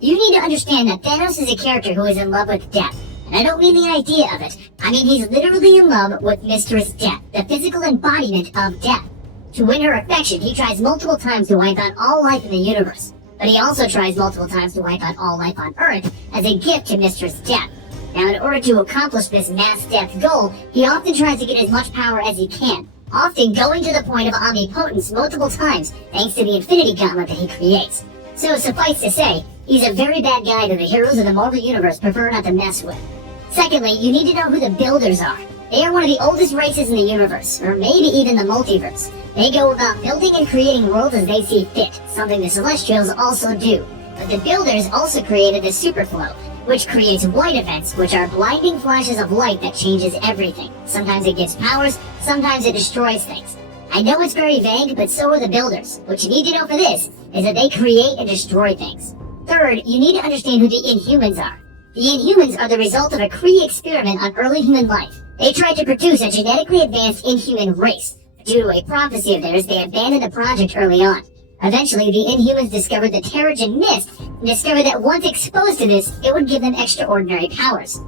You need to understand that Thanos is a character who is in love with death. And I don't mean the idea of it. I mean he's literally in love with Mistress Death, the physical embodiment of death. To win her affection, he tries multiple times to wipe out all life in the universe. But he also tries multiple times to wipe out all life on Earth as a gift to Mistress Death. Now, in order to accomplish this mass death goal, he often tries to get as much power as he can, often going to the point of omnipotence multiple times thanks to the Infinity Gauntlet that he creates. So suffice to say, he's a very bad guy that the heroes of the Marvel Universe prefer not to mess with. Secondly, you need to know who the Builders are. They are one of the oldest races in the universe, or maybe even the multiverse. They go about building and creating worlds as they see fit, something the Celestials also do. But the Builders also created the Superflow, which creates white events, which are blinding flashes of light that changes everything. Sometimes it gives powers, sometimes it destroys things. I know it's very vague, but so are the Builders. What you need to know for this is that they create and destroy things. Third, you need to understand who the Inhumans are. The Inhumans are the result of a Kree experiment on early human life. They tried to produce a genetically advanced Inhuman race. Due to a prophecy of theirs, they abandoned the project early on. Eventually, the Inhumans discovered the Terrigen Mist and discovered that once exposed to this, it would give them extraordinary powers.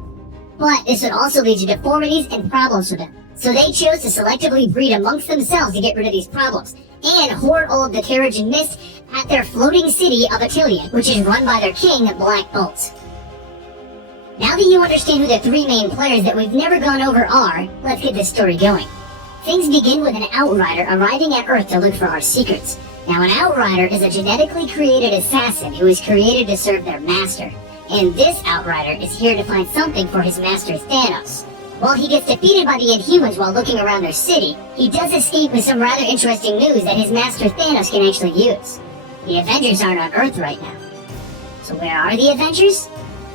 But this would also lead to deformities and problems for them. So they chose to selectively breed amongst themselves to get rid of these problems, and hoard all of the Terrigen Mist at their floating city of Attilan, which is run by their king, Black Bolt. Now that you understand who the three main players that we've never gone over are, let's get this story going. Things begin with an Outrider arriving at Earth to look for our secrets. Now, an Outrider is a genetically created assassin who is created to serve their master. And this Outrider is here to find something for his master Thanos. While he gets defeated by the Inhumans while looking around their city, he does escape with some rather interesting news that his master Thanos can actually use. The Avengers aren't on Earth right now. So where are the Avengers?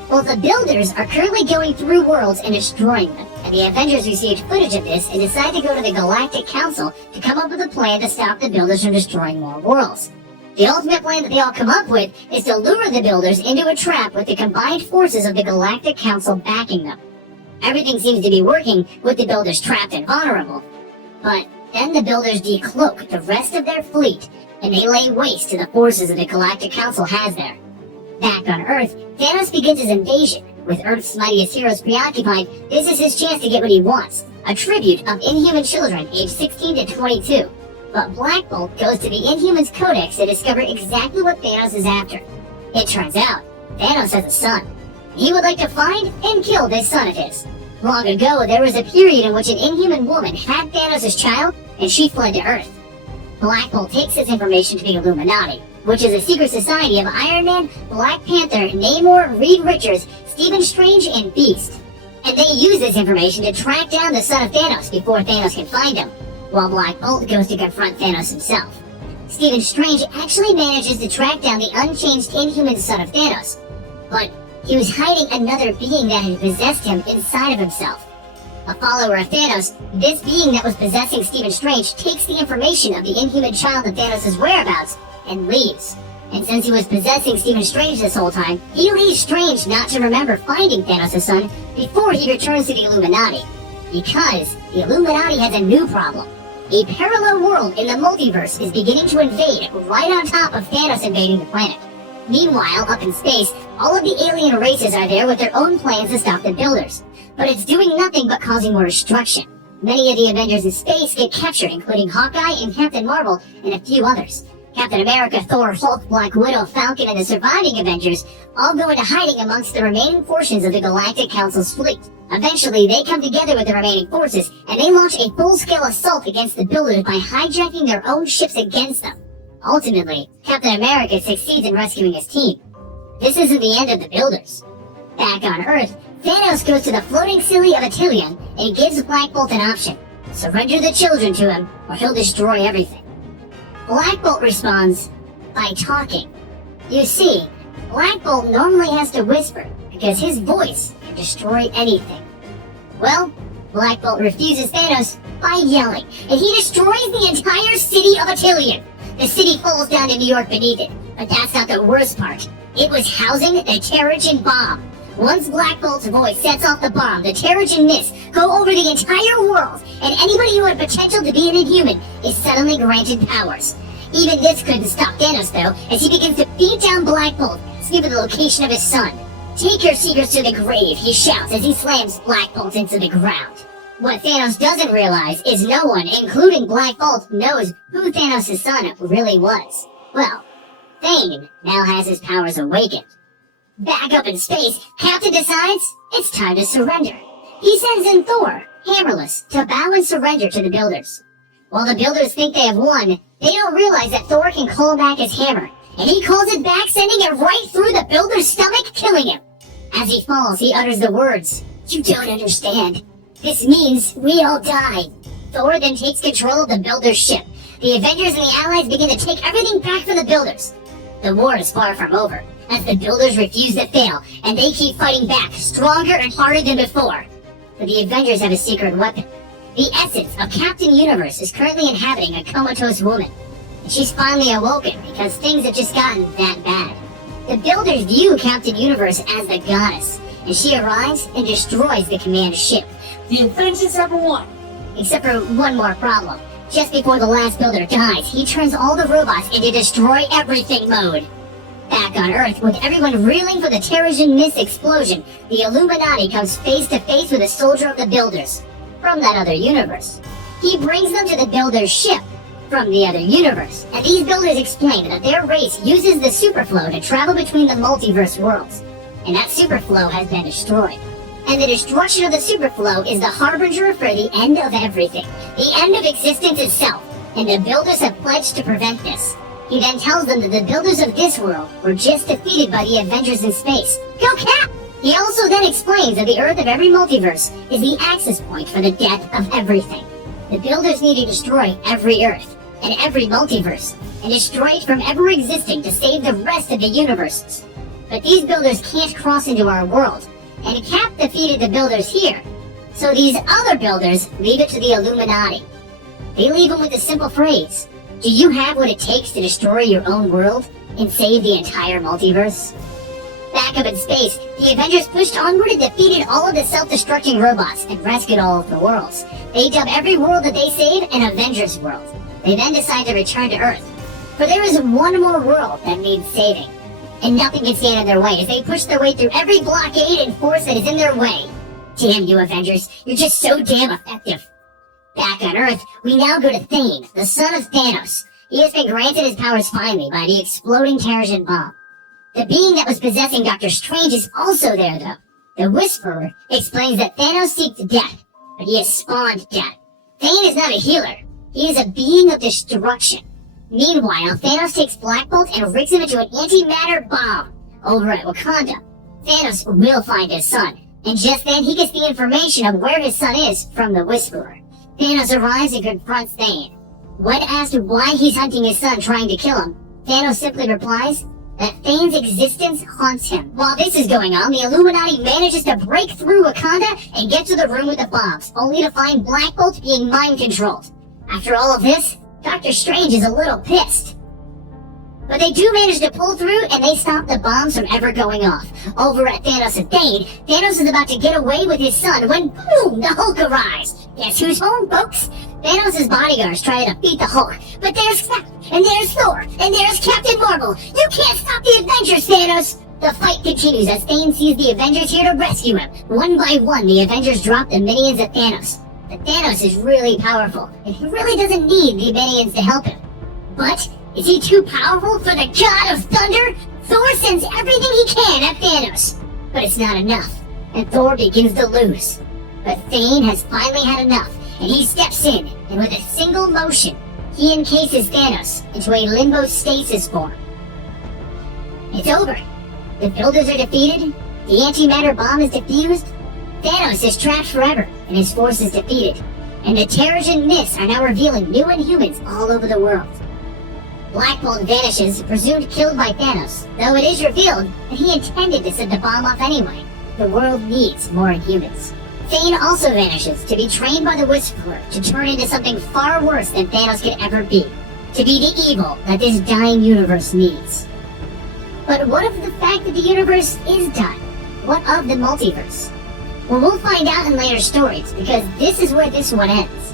Well, the Builders are currently going through worlds and destroying them, and the Avengers received footage of this and decide to go to the Galactic Council to come up with a plan to stop the Builders from destroying more worlds. The ultimate plan that they all come up with is to lure the Builders into a trap with the combined forces of the Galactic Council backing them. Everything seems to be working with the Builders trapped and vulnerable, but then the Builders decloak the rest of their fleet, and they lay waste to the forces that the Galactic Council has there. Back on Earth, Thanos begins his invasion. With Earth's mightiest heroes preoccupied, this is his chance to get what he wants, a tribute of Inhuman children aged 16 to 22. But Black Bolt goes to the Inhumans Codex to discover exactly what Thanos is after. It turns out, Thanos has a son. He would like to find and kill this son of his. Long ago, there was a period in which an Inhuman woman had Thanos' child, and she fled to Earth. Black Bolt takes this information to the Illuminati, which is a secret society of Iron Man, Black Panther, Namor, Reed Richards, Stephen Strange, and Beast. And they use this information to track down the son of Thanos before Thanos can find him, while Black Bolt goes to confront Thanos himself. Stephen Strange actually manages to track down the unchanged Inhuman son of Thanos, but he was hiding another being that had possessed him inside of himself. A follower of Thanos, this being that was possessing Stephen Strange takes the information of the Inhuman child of Thanos' whereabouts and leaves. And since he was possessing Stephen Strange this whole time, he leaves Strange not to remember finding Thanos' son before he returns to the Illuminati. Because the Illuminati has a new problem. A parallel world in the multiverse is beginning to invade right on top of Thanos invading the planet. Meanwhile, up in space, all of the alien races are there with their own plans to stop the Builders. But it's doing nothing but causing more destruction. Many of the Avengers in space get captured, including Hawkeye and Captain Marvel and a few others. Captain America, Thor, Hulk, Black Widow, Falcon, and the surviving Avengers all go into hiding amongst the remaining portions of the Galactic Council's fleet. Eventually, they come together with the remaining forces, and they launch a full-scale assault against the Builders by hijacking their own ships against them. Ultimately, Captain America succeeds in rescuing his team. This isn't the end of the Builders. Back on Earth, Thanos goes to the floating city of Attilan and gives Black Bolt an option. Surrender the children to him, or he'll destroy everything. Black Bolt responds by talking. You see, Black Bolt normally has to whisper because his voice can destroy anything. Well, Black Bolt refuses Thanos by yelling, and he destroys the entire city of Attilan. The city falls down to New York beneath it, but that's not the worst part. It was housing the Terrigen bomb. Once Black Bolt's voice sets off the bomb, the Terrigen Mist go over the entire world, and anybody who had potential to be an Inhuman is suddenly granted powers. Even this couldn't stop Thanos, though, as he begins to beat down Black Bolt, asking for the location of his son. "Take your secrets to the grave," he shouts as he slams Black Bolt into the ground. What Thanos doesn't realize is no one, including Black Bolt, knows who Thanos' son really was. Well, Thane now has his powers awakened. Back up in space, Captain decides it's time to surrender. He sends in Thor, hammerless, to bow and surrender to the Builders. While the Builders think they have won, they don't realize that Thor can call back his hammer, and he calls it back, sending it right through the Builder's stomach, killing him. As he falls, he utters the words, "You don't understand. This means we all die." Thor then takes control of the Builder's ship. The Avengers and the Allies begin to take everything back from the Builders. The war is far from over, as the Builders refuse to fail, and they keep fighting back, stronger and harder than before. But the Avengers have a secret weapon. The essence of Captain Universe is currently inhabiting a comatose woman, and she's finally awoken because things have just gotten that bad. The Builders view Captain Universe as the goddess, and she arrives and destroys the command ship. The Avengers have won! Except for one more problem. Just before the last Builder dies, he turns all the robots into destroy everything mode. Back on Earth, with everyone reeling for the Terrigen Mist explosion, the Illuminati comes face to face with a soldier of the Builders from that other universe. He brings them to the Builders' ship from the other universe, and these Builders explain that their race uses the superflow to travel between the multiverse worlds, and that superflow has been destroyed. And the destruction of the superflow is the harbinger for the end of everything, the end of existence itself, and the Builders have pledged to prevent this. He then tells them that the Builders of this world were just defeated by the Avengers in space. Go Cap! He also then explains that the Earth of every multiverse is the access point for the death of everything. The Builders need to destroy every Earth and every multiverse, and destroy it from ever existing to save the rest of the universes. But these Builders can't cross into our world, and Cap defeated the Builders here, so these other Builders leave it to the Illuminati. They leave them with a simple phrase: do you have what it takes to destroy your own world and save the entire multiverse? Back up in space, the Avengers pushed onward and defeated all of the self-destructing robots and rescued all of the worlds. They dub every world that they save an Avengers world. They then decide to return to Earth, for there is one more world that needs saving, and nothing can stand in their way as they push their way through every blockade and force that is in their way. Damn you Avengers, you're just so damn effective. Back on Earth, we now go to Thane, the son of Thanos. He has been granted his powers finally by the exploding Terrigen bomb. The being that was possessing Doctor Strange is also there, though. The Whisperer explains that Thanos seeks death, but he has spawned death. Thane is not a healer. He is a being of destruction. Meanwhile, Thanos takes Black Bolt and rigs him into an antimatter bomb over at Wakanda. Thanos will find his son, and just then he gets the information of where his son is from the Whisperer. Thanos arrives and confronts Thane. When asked why he's hunting his son trying to kill him, Thanos simply replies that Thane's existence haunts him. While this is going on, the Illuminati manages to break through Wakanda and get to the room with the bombs, only to find Black Bolt being mind-controlled. After all of this, Doctor Strange is a little pissed. But they do manage to pull through, and they stop the bombs from ever going off. Over at Thanos and Thane, Thanos is about to get away with his son when, boom, the Hulk arrives. Guess who's home, folks? Thanos' bodyguards try to defeat the Hulk, but there's Cap, and there's Thor, and there's Captain Marvel. You can't stop the Avengers, Thanos! The fight continues as Thane sees the Avengers here to rescue him. One by one, the Avengers drop the minions at Thanos. But Thanos is really powerful, and he really doesn't need the minions to help him. But is he too powerful for the God of Thunder? Thor sends everything he can at Thanos. But it's not enough, and Thor begins to lose. But Thane has finally had enough, and he steps in, and with a single motion, he encases Thanos into a limbo stasis form. It's over. The Builders are defeated, the antimatter bomb is defused, Thanos is trapped forever, and his force is defeated, and the Terrigen Mists are now revealing new Inhumans all over the world. Black Bolt vanishes, presumed killed by Thanos, though it is revealed that he intended to set the bomb off anyway. The world needs more Inhumans. Thane also vanishes, to be trained by the Whisperer to turn into something far worse than Thanos could ever be, to be the evil that this dying universe needs. But what of the fact that the universe is done? What of the multiverse? Well, we'll find out in later stories, because this is where this one ends.